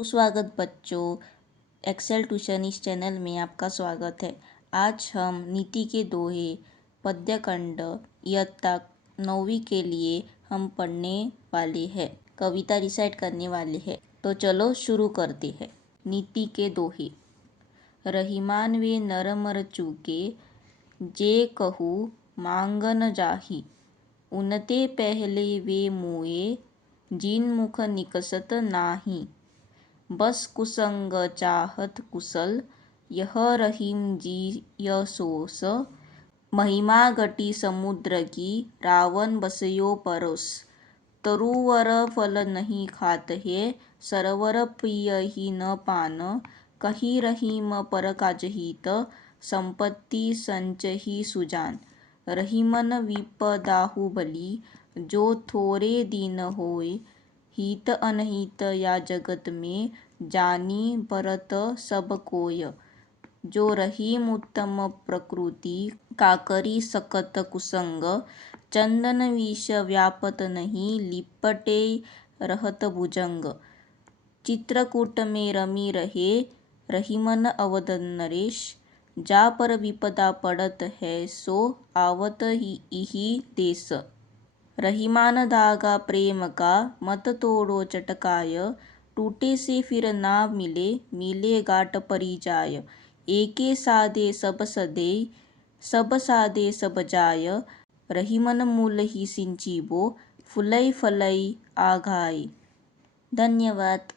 सुस्वागत बच्चों। Excel tuition इस channel में आपका स्वागत है। आज हम नीति के दोहे पद्यखंड इयत्ता 9वीं के लिए हम पढ़ने वाले हैं, कविता रिसाइट करने वाले हैं। तो चलो शुरू करते हैं। नीति के दोहे। रहीमान वे नरमर चूके, जे कहू मांग न जाही। उनते पहले वे मुए, जिन मुख निकसत नाही। बस कुसंग चाहत कुशल, यह रहीम जी यशोस। महिमा घटी समुद्र की, रावण बसयो परोस। तरुवर फल नहीं खात है, सरवर पियही न पान। कही रहीम पर काजहित, संपत्ति संचही सुजान। रहीमन विपदाहु भली, जो थोरे दिन होय। हित अनहित या जगत में, जानी भरत सब कोय। जो रहीम उत्तम प्रकृति, काकरी सकत कुसंग। चंदन विष व्यापत नहीं, लिपटे रहत भुजंग। चित्रकूट में रमी रहे, रहीमन अवध नरेश। जा पर विपदा पड़त है, सो आवत इही देश। रहीमान धागा प्रेम का, मत तोड़ो चटकाय। टूटे से फिर ना मिले, मिले गांठ परी जाय। एके साधे सब सधे, सब साधे सब जाय। रहीमन मूल ही सिंचिबो, फुलई फलई आघाय। धन्यवाद।